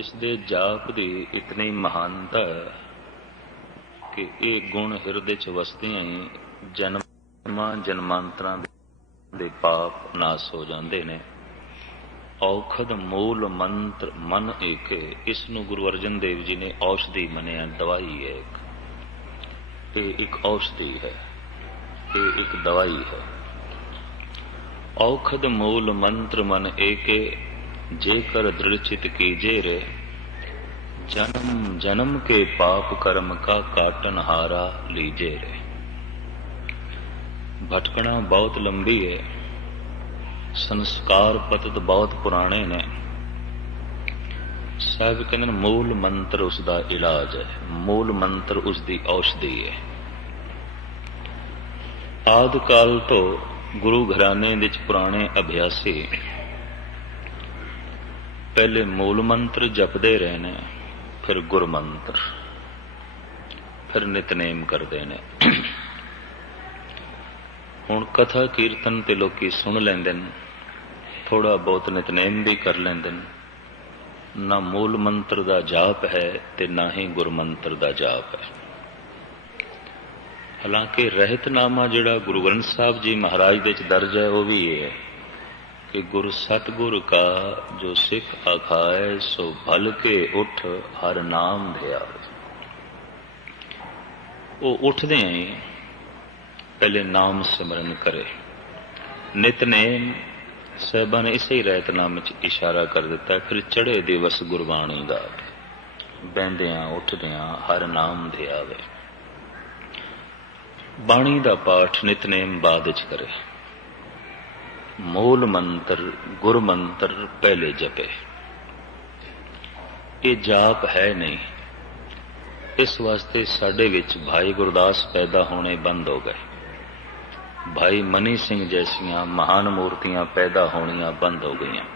ਇਸ ਦੇ ਜਾਪ ਦੀ ਇਤਨੀ ਮਹਾਨਤਾ ਹੈ ਕਿ ਇਹ ਗੁਣ ਹਿਰਦੇ 'ਚ ਵਸਦਿਆਂ ਹੀ ਜਨਮਾਂ ਜਨਮਾਂਤਰਾਂ ਦੇ ਪਾਪ ਨਾਸ ਹੋ ਜਾਂਦੇ ਨੇ। ਔਖਦ ਮੂਲ ਮੰਤਰ ਮਨ ਏਕੇ, ਇਸ ਨੂੰ ਗੁਰੂ ਅਰਜਨ ਦੇਵ ਜੀ ਨੇ ਔਸ਼ਧੀ ਮੰਨਿਆ, ਦਵਾਈ ਹੈ ਇਹ ਇੱਕ ਔਸ਼ਧੀ ਹੈ, ਇਹ ਇੱਕ ਦਵਾਈ ਹੈ। ਔਖਦ ਮੂਲ ਮੰਤਰ ਮਨ ਏਕੇ, जेकर दृढ़ चित कीजे रे, जन्म जन्म के पाप कर्म का काटन हारा लीजे रे। भटकना बहुत लंबी है, संस्कार पतत बहुत पुराने ने। साहब कहते मूल मंत्र उसका इलाज है, मूल मंत्र उसकी औषधि है। आदि काल तो गुरु घराने विच पुराने अभ्यासी पहले मूल मंत्र जपते रहे ने, फिर गुर मंत्र, फिर नितनेम करते ने। हुण कथा कीर्तन ते लोकी सुन लैंदे ने, थोड़ा बहुत नितनेम भी कर लैंदे ने। ना मूल मंत्र दा जाप है ते ना ही गुर मंत्र दा जाप है। हालांकि रहतनामा जिहड़ा गुरु ग्रंथ साहब जी महाराज दे च दर्ज है वह भी ये है कि गुरु सतगुर का जो सिख आखाए सो भल के उठ हर नाम ध्यावे। वो उठदे ही पहले नाम सिमरन करे। नितनेम साहबा ने इसे ही रहतनामे च इशारा कर दिता। फिर चढ़े दिवस गुरबाणी दा, बहंदियां उठदियां हर नाम ध्यावे। बाणी दा पाठ नितनेम बाद च करे। मूल मंत्र गुर मंत्र पहले जपे। ये जाप है नहीं, इस वास्ते साडे विच भाई गुरदास पैदा होने बंद हो गए, भाई मनी सिंह जैसियां महान मूर्तियां पैदा होनियां बंद हो गईयां।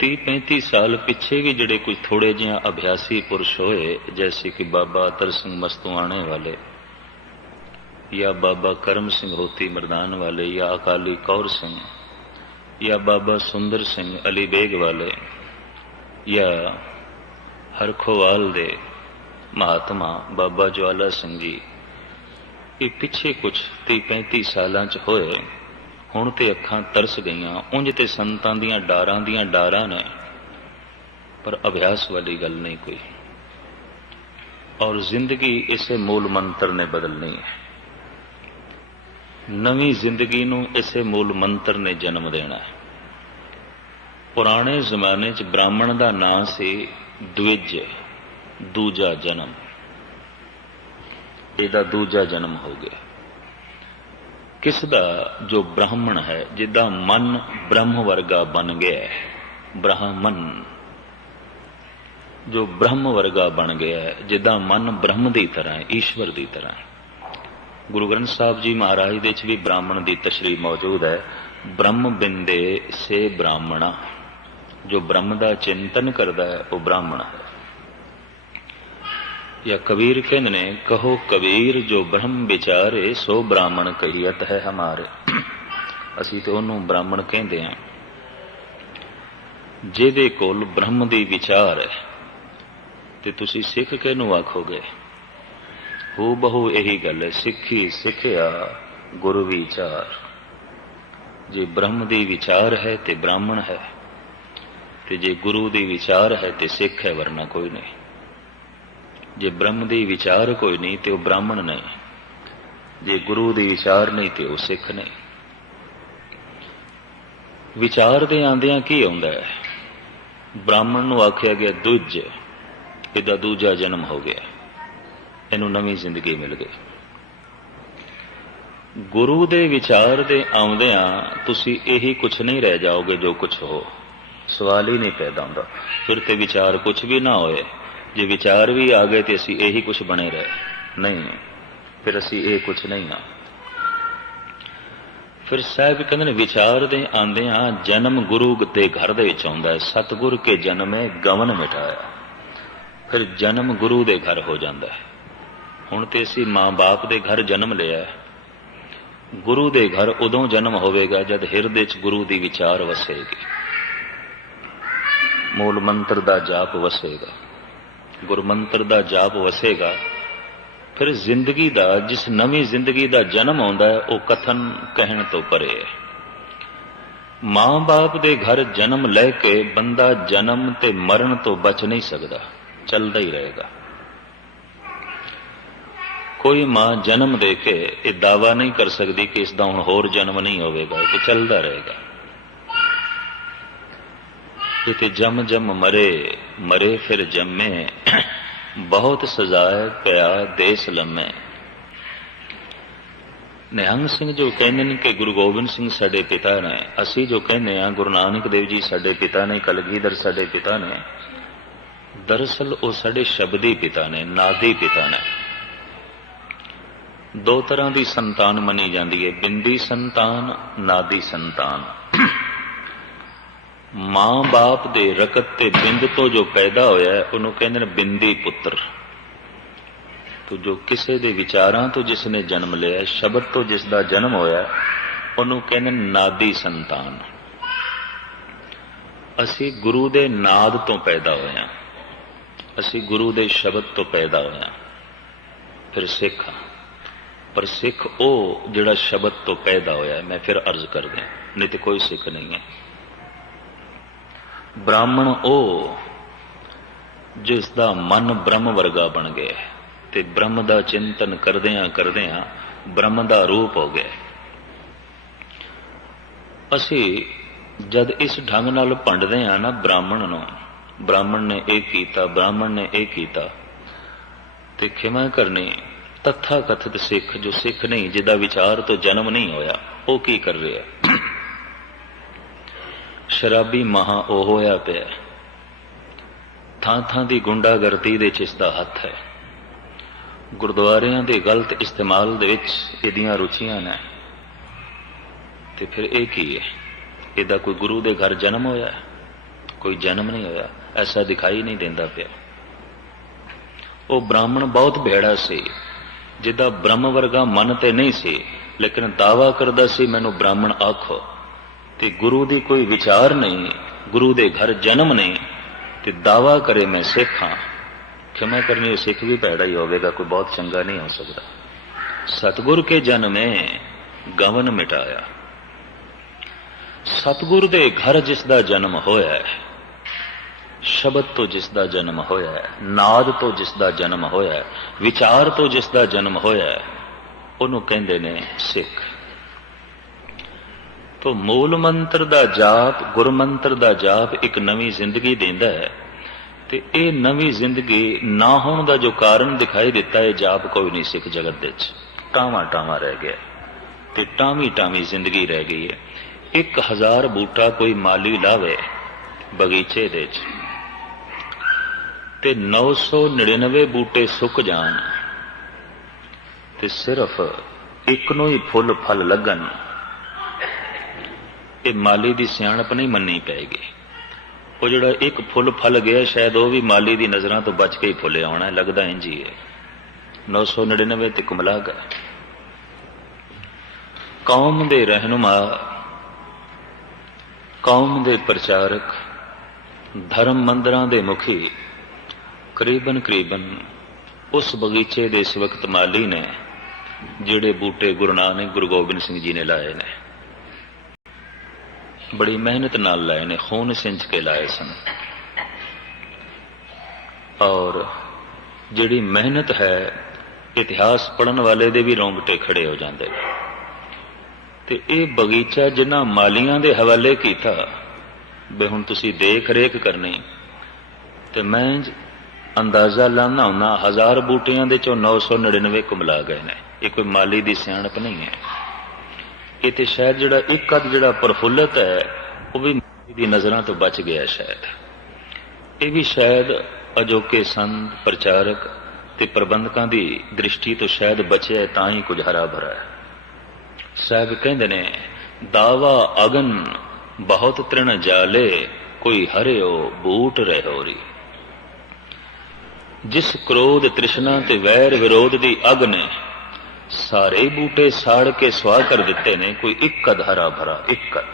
30-35 साल पिछे भी जिहड़े कुछ थोड़े जिहा अभ्यासी पुरुष होए, जैसे कि बाबा अतर सिंह मस्तुआणे वाले, या बाबा करम सिंह होती मरदान वाले, या अकाली कौर सिंह, या बाबा सुंदर सिंह अली बेग वाले, या हरखोवाल दे महात्मा बाबा ज्वाला सिंह जी, ये पिछे कुछ 30-35 सालां च होए। हुण ते अखां तरस गईयां। उंज ते संतां दीयां डारां ने, पर अभ्यास वाली गल नहीं कोई। और जिंदगी इसे मूल मंत्र ने बदलनी है। नवी जिंदगी नूं इसे मूल मंत्र ने जन्म देना है। पुराने जमाने च ब्राह्मण का नाम से द्विज, दूजा जन्म, ਇਹਦਾ दूजा जन्म हो गया। किसदा? जो ब्राह्मण है, जिदा मन ब्रह्म वर्गा बन गया है। ब्राह्मण जो ब्रह्म वर्गा बन गया है, जिदा मन ब्रह्म की तरह है, ईश्वर की तरह है। गुरु ग्रंथ साहब जी महाराज दे च भी ब्राह्मण की तशरीह मौजूद है। ब्रह्म बिंदे से ब्राह्मणा, जो ब्रह्म का चिंतन करता है वह ब्राह्मण है। या कबीर कहते ने, कहो कबीर जो ब्रह्म विचारे सो ब्राह्मण कहियत है हमारे। असी तो उन्होंने ब्राह्मण कहते हैं जिहदे कोल ब्रह्म दी विचार है। ते तुसी सिख किहनूं आखोगे? हू बहु यही गल है, सिखी सिखिया गुरु विचार। जे ब्रह्म दी विचार है ते ब्राह्मण है, ते जे गुरु दी विचार है ते सिख है, वरना कोई नहीं। जे ब्रह्म दी विचार कोई नहीं तो वह ब्राह्मण नहीं, जे गुरु दी विचार नहीं तो वह सिख नहीं। विचार दे आंदियां की आउंदा है? ब्राह्मण नूं आख्या गया दुज, इहदा दूजा जन्म हो गया, इनू नवी जिंदगी मिल गई। गुरु दे विचार दे आउंदियां तुसी यही कुछ नहीं रह जाओगे जो कुछ हो, सवाल ही नहीं पैदा होंदा। फिर ते विचार कुछ भी ना होए, जे विचार भी आ गए तो असी यही कुछ बने रहे, नहीं फिर असी ये कुछ नहीं हाँ। फिर साहब कहते हैं विचार दे आंदियां जन्म गुरु के घर दे विच आउंदा है। सतगुर के जन्मे गवन मिटाया, फिर जन्म गुरु दे घर हो जाता है। हुण ते असी माँ बाप दे घर जन्म लिया है, गुरु दे घर उदों जन्म होवेगा जद हिरदे च गुरु दी विचार वसेगी। मूल मंत्र दा जाप वसेगा, गुरमंत्र दा जाप वसेगा, फिर जिंदगी दा जिस नवी जिंदगी दा जन्म आउंदा है वह कथन कहण तो परे है। मां बाप दे घर जन्म लैके बंदा जन्म ते मरण तो बच नहीं सकता, चलता ही रहेगा। कोई मां जन्म दे के ये दावा नहीं कर सकती कि इसका हुण होर जन्म नहीं होवेगा, ये तो चलता रहेगा। ये तो जम जम मरे, मरे फिर जमे, बहुत सजाए पिया देश लम्मे। निहंग सिंह जो कहते हैं कि गुरु गोबिंद सिंह साडे पिता ने, असी जो कहने हैं गुरु नानक देव जी साडे पिता ने, कलगीधर साडे पिता ने, दरअसल वो साडे शब्दी पिता ने, नादी पिता ने। दो तरह की संतान मनी जाती है, बिंदी संतान, नादी संतान। मां बाप दे रकत ते बिंद तो जो पैदा होया है उन्होंने कहते हैं बिंदी पुत्र। तो जो किसी दे विचारां तो जिसने जन्म लिया, शब्द तो जिसका जन्म होया उन्होंने कहते हैं नादी संतान। असी गुरु दे नाद तो पैदा होया, असी गुरु दे शब्द तो पैदा होया, फिर सिख। पर सिख ओ जिहड़ा शब्द तो पैदा होया, मैं फिर अर्ज कर दें, नहीं तो कोई सिख नहीं है। ब्राह्मण ओ जिसदा मन ब्रह्म वर्गा बन गया ते ब्रह्म दा चिंतन करदियां करदियां ब्रह्म दा रूप हो गया। असी जद इस ढंग नाल भंडदे हां ना ब्राह्मण नूं, ब्राह्मण ने एक कीता, ब्राह्मण ने एक कीता, ते खिमा करनी तथा कथित सिख जो सिख नहीं, जिदा विचार तो जन्म नहीं होया, वो की कर रहे है? शराबी महा ओ होया पिया, थां थां दी गुंडागर्दी दे इसदा हथ है, गुरुद्वारियां दे गलत इस्तेमाल दे विच इहदियां रुचियां ने। ते फिर ये की है? इहदा कोई गुरु दे घर जन्म होया? कोई जन्म नहीं होया, ऐसा दिखाई नहीं देंदा पिया। वो ब्राह्मण बहुत भेड़ा सी, जिदा ब्रह्म वर्गा मन ते नहीं सी, लेकिन दावा करदा सी मैनू ब्राह्मण आखो। ते गुरु दी कोई विचार नहीं, गुरु दे घर जन्म नहीं, ते दावा करे मैं सिख हाँ। क्षमा करनी, सिख भी भैड़ा ही होगा, कोई बहुत चंगा नहीं हो सकता। सतगुर के जन्म में गवन मिटाया, सतगुर दे घर जिसदा जन्म होया है, शब्द तो जिसदा जन्म होया है, नाद तो जिसदा जन्म होया है, विचार तो जिसदा जन्म होया है, उन्होंने कहते ने सिख। तो मूल मंत्र दा जाप, गुरमंत्र दा जाप एक नवी जिंदगी देंदा है। ते ये नवी जिंदगी ना होने का जो कारण दिखाई दिता है, जाप कोई नहीं सिख जगत दे टावा टावा रह गया, ते टावी टावी जिंदगी रह गई है। 1000 बूटा कोई माली लावे बगीचे दे ते 999 बूटे सुक जान, ते सिर्फ एक नूं ही फुल फल लगन, ये माली दी सियाणप नहीं मन्नी पैगी। वो जिहड़ा एक फुल फल गया, शायद वह भी माली दी नज़रां तो बच के ही फुले आना है, लगदा इंज ही है। 999 ते कुमला गया। कौम दे रहनुमा, कौम दे प्रचारक, धर्म मंदिरां दे मुखी करीबन करीबन उस बगीचे दे इस वक्त माली ने जिहड़े बूटे गुरु नानक गुरु गोबिंद सिंह जी ने लाए ने, बड़ी मेहनत नाल लाए ने, खून सिंच के लाए सन। और जिहड़ी मेहनत है, इतिहास पढ़न वाले दे भी रोंगटे खड़े हो जाते। ते ये बगीचा जिन्हां मालियां दे हवाले कीता बे हुण तुसीं देख रेख करनी, ते मैं अंदाजा लाना हुन्ना 1000 बूटियां दे चों 999 कुमला गए ने। ये कोई माली दी सियाणप नहीं है। ये तो शायद जिहड़ा एक अद जिहड़ा प्रफुल्लित है वह भी माली दी नज़रां तो बच गया। शायद ये भी शायद अजोके संत प्रचारक ते प्रबंधकां दी दृष्टि तो शायद बचे है, तां ही कुछ हरा भरा है। साहब कहंदे ने दावा अगन बहुत तृण जाले, कोई हरिओ बूट रहोरी। जिस क्रोध तृष्णा ते वैर विरोध दी अग ने सारे बूटे साड़ के स्वाह कर दिते ने, कोई एक कद हरा भरा, एक कद।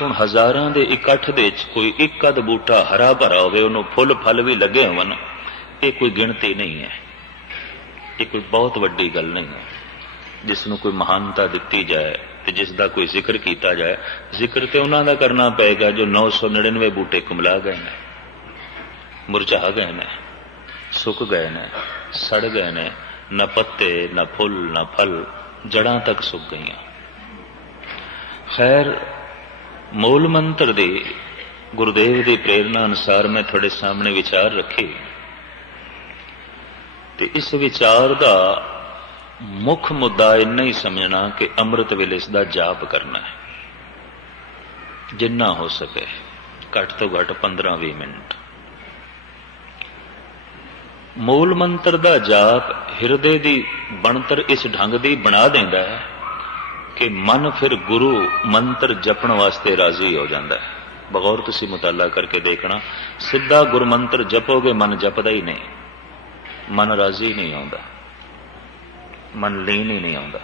ਹੁਣ ਹਜ਼ਾਰਾਂ ਦੇ ਇਕੱਠ ਦੇ ਵਿੱਚ ਕੋਈ ਇੱਕ ਅੱਧ ਬੂਟਾ ਹਰਾ ਭਰਾ ਹੋਵੇ, ਉਹਨੂੰ ਫੁੱਲ ਫਲ ਵੀ ਲੱਗੇ ਹੋਣ, ਇਹ ਕੋਈ ਗਿਣਤੀ ਨਹੀਂ ਹੈ, ਇਹ ਕੋਈ ਬਹੁਤ ਵੱਡੀ ਗੱਲ ਨਹੀਂ ਹੈ। ਜਿਸ ਨੂੰ ਕੋਈ ਮਹਾਨਤਾ ਦਿੱਤੀ ਜਾਏ ਤੇ ਜਿਸ ਦਾ ਕੋਈ ਜ਼ਿਕਰ ਕੀਤਾ ਜਾਏ, ਜ਼ਿਕਰ ਤੇ ਉਹਨਾਂ ਦਾ ਕਰਨਾ ਪਏਗਾ ਜੋ 999 ਬੂਟੇ ਕੁਮਲਾ ਗਏ ਨੇ, ਮੁਰਝਾ ਗਏ ਨੇ, ਸੁੱਕ ਗਏ ਨੇ, ਸੜ ਗਏ ਨੇ, ਨਾ ਪੱਤੇ ਨਾ ਫੁੱਲ ਨਾ ਫਲ, ਜੜਾਂ ਤੱਕ ਸੁੱਕ ਗਈਆਂ। ਖੈਰ, ਮੂਲ ਮੰਤਰ ਦੀ ਗੁਰਦੇਵ ਦੀ ਪ੍ਰੇਰਨਾ ਅਨੁਸਾਰ ਮੈਂ ਤੁਹਾਡੇ ਸਾਹਮਣੇ ਵਿਚਾਰ ਰੱਖੀ, ਤੇ ਇਸ ਵਿਚਾਰ ਦਾ ਮੁੱਖ ਮੁੱਦਾ ਇੰਨਾ ਹੀ ਸਮਝਣਾ ਕਿ ਅੰਮ੍ਰਿਤ ਵੇਲੇ ਇਸ ਦਾ ਜਾਪ ਕਰਨਾ ਹੈ, ਜਿੰਨਾ ਹੋ ਸਕੇ, ਘੱਟ ਤੋਂ ਘੱਟ 15-20 ਮਿੰਟ। ਮੂਲ ਮੰਤਰ ਦਾ ਜਾਪ ਹਿਰਦੇ ਦੀ ਬਣਤਰ ਇਸ ਢੰਗ ਦੀ ਬਣਾ ਦਿੰਦਾ ਹੈ ਕਿ ਮਨ ਫਿਰ ਗੁਰੂ ਮੰਤਰ ਜਪਣ ਵਾਸਤੇ ਰਾਜ਼ੀ ਹੋ ਜਾਂਦਾ ਹੈ। ਬਗੌਰ ਤੁਸੀਂ ਮੁਤਾਲਾ ਕਰਕੇ ਦੇਖਣਾ, ਸਿੱਧਾ ਗੁਰ ਮੰਤਰ ਜਪੋਗੇ ਮਨ ਜਪਦਾ ਹੀ ਨਹੀਂ, ਮਨ ਰਾਜ਼ੀ ਨਹੀਂ ਆਉਂਦਾ, ਮਨ ਲੀਨ ਹੀ ਨਹੀਂ ਆਉਂਦਾ।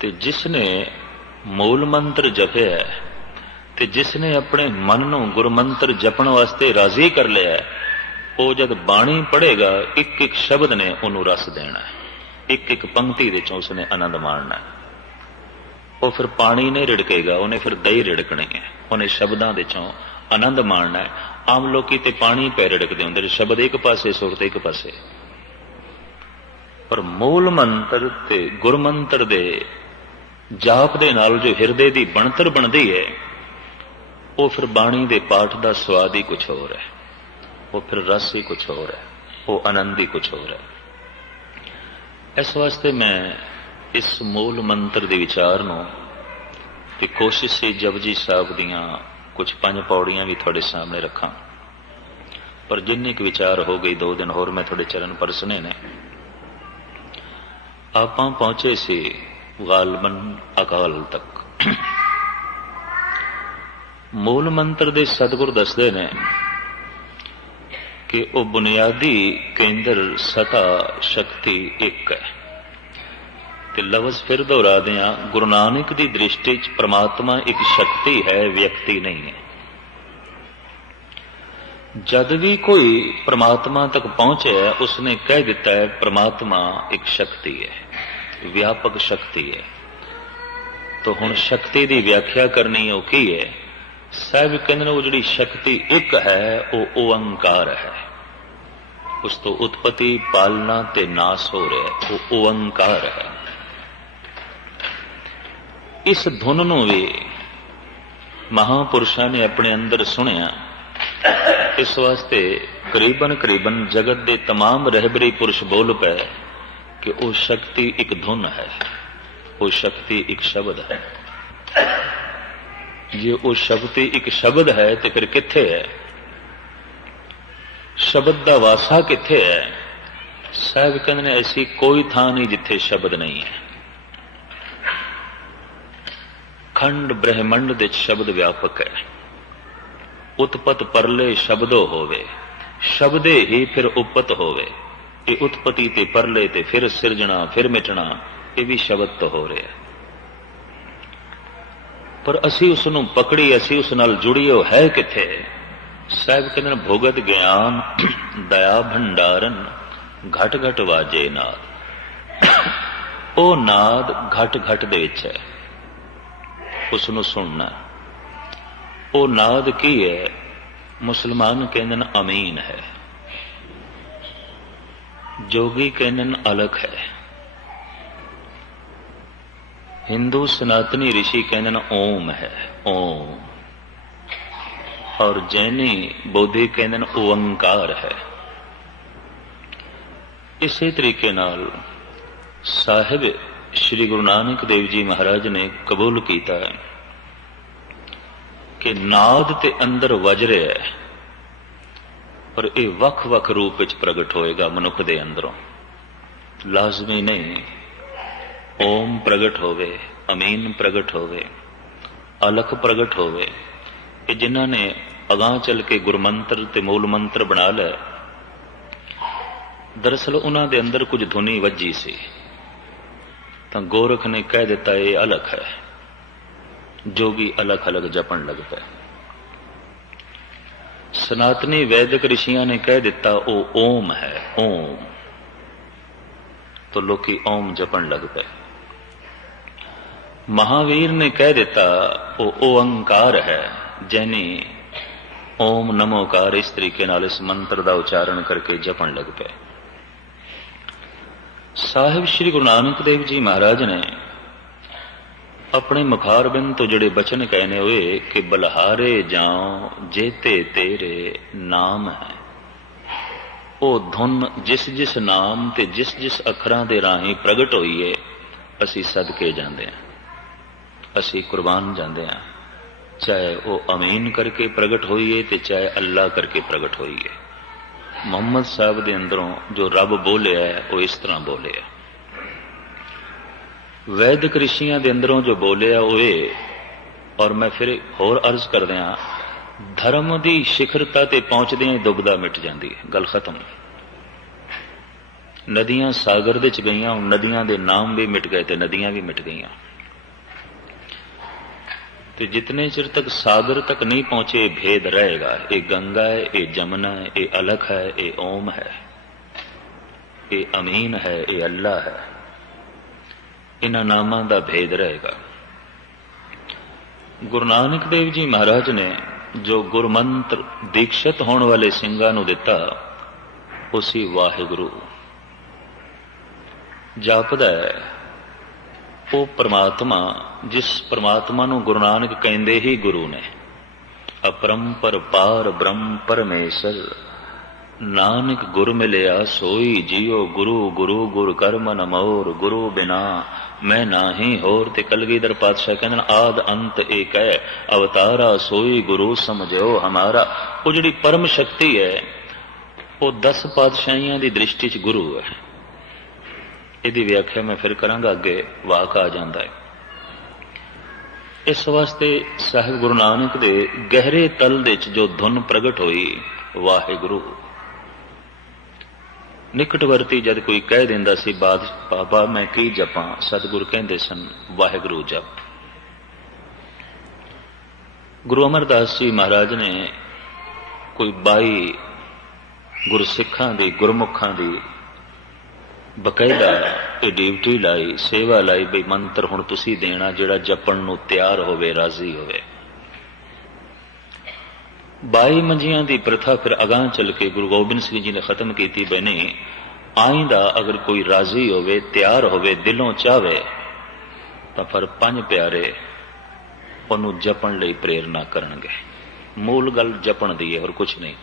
ਤੇ ਜਿਸ ਨੇ ਮੂਲ ਮੰਤਰ ਜਪਿਆ ਤੇ ਜਿਸ ਨੇ ਆਪਣੇ ਮਨ ਨੂੰ ਗੁਰ ਮੰਤਰ ਜਪਣ ਵਾਸਤੇ ਰਾਜ਼ੀ ਕਰ ਲਿਆ, ਉਹ ਜਦ ਬਾਣੀ ਪੜ੍ਹੇਗਾ, ਇੱਕ ਇੱਕ ਸ਼ਬਦ ਨੇ ਉਹਨੂੰ ਰਸ ਦੇਣਾ ਹੈ, ਇੱਕ ਇੱਕ ਪੰਕਤੀ ਦੇ ਵਿੱਚੋਂ ਉਸਨੇ ਆਨੰਦ ਮਾਣਨਾ। ਉਹ ਫਿਰ ਪਾਣੀ ਨਹੀਂ ਰਿੜਕੇਗਾ, ਉਹਨੇ ਫਿਰ ਦਹੀਂ ਰਿੜਕਣੀ ਹੈ, ਉਹਨੇ ਸ਼ਬਦਾਂ ਦੇ ਵਿੱਚੋਂ ਆਨੰਦ ਮਾਣਨਾ ਹੈ। ਆਮ ਲੋਕੀ ਤੇ ਪਾਣੀ ਪੈ ਰਿੜਕਦੇ ਹੁੰਦੇ ਨੇ, ਸ਼ਬਦ ਇੱਕ ਪਾਸੇ, ਸੁਰਤ ਇੱਕ ਪਾਸੇ। ਪਰ ਮੂਲ ਮੰਤਰ ਤੇ ਗੁਰਮੰਤਰ ਦੇ ਜਾਪ ਦੇ ਨਾਲ ਜੋ ਹਿਰਦੇ ਦੀ ਬਣਤਰ ਬਣਦੀ ਹੈ, ਉਹ ਫਿਰ ਬਾਣੀ ਦੇ ਪਾਠ ਦਾ ਸਵਾਦ ਹੀ ਕੁਛ ਹੋਰ ਹੈ, ਉਹ ਫਿਰ ਰਸ ਹੀ ਕੁਛ ਹੋਰ ਹੈ, ਉਹ ਆਨੰਦ ਹੀ ਕੁਛ ਹੋਰ ਹੈ। ਇਸ ਵਾਸਤੇ ਮੈਂ ਇਸ ਮੂਲ ਮੰਤਰ ਦੇ ਵਿਚਾਰ ਨੂੰ ਤੇ ਕੋਸ਼ਿਸ਼ ਸੀ ਜਪਜੀ ਸਾਹਿਬ ਦੀਆਂ ਕੁਝ 5 ਪੌੜੀਆਂ ਵੀ ਤੁਹਾਡੇ ਸਾਹਮਣੇ ਰੱਖਾਂ, ਪਰ ਜਿੰਨੀ ਕੁ ਵਿਚਾਰ ਹੋ ਗਈ, 2 ਦਿਨ ਹੋਰ ਮੈਂ ਤੁਹਾਡੇ ਚਰਨ ਪਰਸਣੇ ਨੇ। ਆਪਾਂ ਪਹੁੰਚੇ ਸੀ ਗਾਲਬਨ ਅਕਾਲ ਤੱਕ। ਮੂਲ ਮੰਤਰ ਦੇ ਸਤਿਗੁਰ ਦੱਸਦੇ ਨੇ ਕਿ ਉਹ ਬੁਨਿਆਦੀ ਕੇਂਦਰ ਸਤਾ ਸ਼ਕਤੀ ਇੱਕ ਹੈ। ਤੇ ਲਫ਼ਜ਼ ਫਿਰ ਦੁਹਰਾ ਦਿਆਂ, ਗੁਰੂ ਨਾਨਕ ਦੀ ਦ੍ਰਿਸ਼ਟੀ 'ਚ ਪ੍ਰਮਾਤਮਾ ਇੱਕ ਸ਼ਕਤੀ ਹੈ, ਵਿਅਕਤੀ ਨਹੀਂ ਹੈ। ਜਦ ਵੀ ਕੋਈ ਪ੍ਰਮਾਤਮਾ ਤੱਕ ਪਹੁੰਚਿਆ, ਉਸਨੇ ਕਹਿ ਦਿੱਤਾ ਹੈ ਪ੍ਰਮਾਤਮਾ ਇੱਕ ਸ਼ਕਤੀ ਹੈ, ਵਿਆਪਕ ਸ਼ਕਤੀ ਹੈ। ਤਾਂ ਹੁਣ ਸ਼ਕਤੀ ਦੀ ਵਿਆਖਿਆ ਕਰਨੀ ਉਹ ਕੀ ਹੈ? ਸਾਹਿਬ ਕਹਿੰਦੇ ਨੇ ਉਹ ਜਿਹੜੀ ਸ਼ਕਤੀ ਇੱਕ ਹੈ, ਉਹ ਓਅੰਕਾਰ ਹੈ। ਉਸ ਤੋਂ ਉਤਪਤੀ, ਪਾਲਣਾ ਤੇ ਨਾਸ ਹੋ ਰਿਹਾ, ਉਹ ਓਅੰਕਾਰ ਹੈ। ਇਸ ਧੁਨ ਨੂੰ ਵੀ ਮਹਾਂਪੁਰਸ਼ਾਂ ਨੇ ਆਪਣੇ ਅੰਦਰ ਸੁਣਿਆ। ਇਸ ਵਾਸਤੇ ਕਰੀਬਨ ਜਗਤ ਦੇ तमाम ਰਹਿਬਰੀ ਪੁਰਸ਼ ਬੋਲ ਪਏ ਕਿ ਉਹ ਸ਼ਕਤੀ ਇੱਕ ਧੁਨ ਹੈ, ਉਹ ਸ਼ਕਤੀ ਇੱਕ ਸ਼ਬਦ ਹੈ। ਜੇ ਉਹ ਸ਼ਕਤੀ ਇੱਕ ਸ਼ਬਦ ਹੈ ਤੇ ਫਿਰ ਕਿੱਥੇ ਹੈ? ਸ਼ਬਦ ਦਾ ਵਾਸਾ ਕਿੱਥੇ ਹੈ? ਸਾਹਿਬ ਕਹਿੰਦੇ ਨੇ ਐਸੀ ਕੋਈ ਥਾਂ ਨਹੀਂ ਜਿੱਥੇ ਸ਼ਬਦ ਨਹੀਂ ਹੈ। ਖੰਡ ਬ੍ਰਹਿਮੰਡ ਦੇ ਸ਼ਬਦ ਵਿਆਪਕ ਹੈ। ਉਤਪਤ ਪਰਲੇ ਸ਼ਬਦੋ ਹੋਵੇ, ਸ਼ਬਦੇ ਹੀ ਫਿਰ ਉਪਤ ਹੋਵੇ। ਇਹ ਉਤਪਤੀ ਤੇ ਪਰਲੇ ਤੇ ਫਿਰ ਸਿਰਜਣਾ, ਫਿਰ ਮਿਟਣਾ, ਇਹ ਵੀ ਸ਼ਬਦ ਤੋਂ ਹੋ ਰਿਹਾ। ਪਰ ਅਸੀਂ ਉਸ ਨੂੰ ਪਕੜੀ, ਅਸੀਂ ਉਸ ਨਾਲ ਜੁੜੀਏ, ਉਹ ਹੈ ਕਿੱਥੇ? ਸਾਹਿਬ ਕਹਿੰਦੇ ਨੇ ਭੁਗਤ ਗਿਆਨ ਦਇਆ ਭੰਡਾਰਨ ਘਟ ਘਟ ਵਾਜੇ ਨਾਦ। ਉਹ ਨਾਦ ਘਟ ਘਟ ਦੇ ਵਿੱਚ ਹੈ, ਉਸ ਨੂੰ ਸੁਣਨਾ। ਉਹ ਨਾਦ ਕੀ ਹੈ? ਮੁਸਲਮਾਨ ਕਹਿੰਦੇ ਨੇ ਅਮੀਨ ਹੈ, ਜੋਗੀ ਕਹਿੰਦੇ ਨੇ ਅਲਖ ਹੈ, ਹਿੰਦੂ ਸਨਾਤਨੀ ਰਿਸ਼ੀ ਕਹਿੰਦੇ ਨੇ ਓਮ ਹੈ, ਓਮ। ਔਰ ਜੈਨੀ ਬੋਧੀ ਕਹਿੰਦੇ ਨੇ ਓਅੰਕਾਰ ਹੈ। ਇਸੇ ਤਰੀਕੇ ਨਾਲ ਸਾਹਿਬ ਸ਼੍ਰੀ ਗੁਰੂ ਨਾਨਕ ਦੇਵ ਜੀ ਮਹਾਰਾਜ ਨੇ ਕਬੂਲ ਕੀਤਾ ਹੈ ਕਿ ਨਾਦ ਤੇ ਅੰਦਰ ਵਜ ਰਿਹਾ ਹੈ, ਪਰ ਇਹ ਵੱਖ-ਵੱਖ ਰੂਪ ਵਿੱਚ ਪ੍ਰਗਟ ਹੋਏਗਾ ਮਨੁੱਖ ਦੇ ਅੰਦਰੋਂ। ਲਾਜ਼ਮੀ ਨਹੀਂ ਓਮ ਪ੍ਰਗਟ ਹੋਵੇ, ਅਮੀਨ ਪ੍ਰਗਟ ਹੋਵੇ, ਅਲਖ ਪ੍ਰਗਟ ਹੋਵੇ। ਇਹ ਜਿਨ੍ਹਾਂ ਨੇ ਅਗਾਂਹ ਚੱਲ ਕੇ ਗੁਰਮੰਤਰ ਤੇ ਮੂਲ ਮੰਤਰ ਬਣਾ ਲਿਆ, ਦਰਅਸਲ ਉਹਨਾਂ ਦੇ ਅੰਦਰ ਕੁਝ ਧੁਨੀ ਵੱਜੀ ਸੀ, ਤਾਂ ਗੋਰਖ ਨੇ ਕਹਿ ਦਿੱਤਾ ਇਹ ਅਲਖ ਹੈ। जोगी अलग अलग जपन लग पे। सनातनी वैदिक ऋषियों ने कह दिता वो ओम है, ओम, तो लोकी ओम जपन लग पे। महावीर ने कह दिता वो ओंकार है, जैनी ओम नमोकार इस तरीके नाल इस मंत्र का उच्चारण करके जपन लग पे। साहिब श्री गुरु नानक देव जी महाराज ने अपने मुखारबिंद तो जड़े बचन कहने हुए कि बलहारे जाओ जेते तेरे नाम है। वो धुन जिस जिस नाम ते जिस जिस अखरां दे राही प्रगट होई है, असी सदके जांदे हैं, असी कुर्बान जांदे हैं। चाहे वो अमीन करके प्रगट होई है ते चाहे अल्लाह करके प्रगट होई है। मुहम्मद साहब के अंदरों जो रब बोले है वो इस तरह बोले है। वैदिक ऋषियों के अंदरों जो बोले है वो ये, और मैं फिर होर अर्ज कर दिया, धर्म की शिखरता ते पहुंचदे ही दुबदा मिट जाती है, गल खत्म। नदियां सागर दे च गईयां, हुण नदियां दे नाम भी मिट गए ते नदियां भी मिट गईयां। तो जितने चिर तक सागर तक नहीं पहुंचे भेद रहेगा। ये गंगा है, ये जमुना है, ये अलख है, ये ओम है, ये अमीन है, ये अल्लाह है। इन्हां नामां दा भेद रहेगा। गुरु नानक देव जी महाराज ने जो गुरमंत्र दीक्षित होने वाले ਸਿੰਘਾਂ ਨੂੰ ਦਿੱਤਾ, उसी वाहिगुरु जापदा है। वो परमात्मा, जिस परमात्मा नूं गुरु नानक कहंदे ही गुरु ने, अपरंपर पार ब्रह्म परमेश्वर, नानक गुर मिलिया सोई जियो गुरु, गुरु गुर कर मन मोर, गुरु बिना मैं नाही होर। ते कलगीधर पातशाह कहंदे आद अंत एक है, अवतारा सोई गुरु समझो हमारा। वो जिहड़ी परम शक्ति है वो 10 पातशाहियां दी दृष्टि च गुरु है। इसकी व्याख्या मैं फिर करांगा, अगे वाक आ जाता है। इस वास्ते साहिब गुरु नानक दे गहरे तल दे च जो धुन प्रगट हुई, वाहिगुरु। निकटवर्ती जद कोई कह दिंदा सी बाबा मैं की जपां, सतगुरु कहंदे सन वाहिगुरु जप। गुरु अमरदास जी महाराज ने कोई 22 गुरसिखां दी, गुरमुखां दी बकायदा ड्यूटी लाई, सेवा लाई, बई मंत्र हुण तुसी देना जिहड़ा जपण नूं तैयार होवे, राजी होवे। 22 मंजियां दी प्रथा फिर अगां चल के गुरु गोबिंद सिंह जी ने खत्म की। बने आइंदा अगर कोई राजी होवे, तैयार होवे, दिलों चाहे, तो फिर 5 प्यारे उन्होंने जपण लई प्रेरणा करनगे। मूल गल जपण दी है और कुछ नहीं।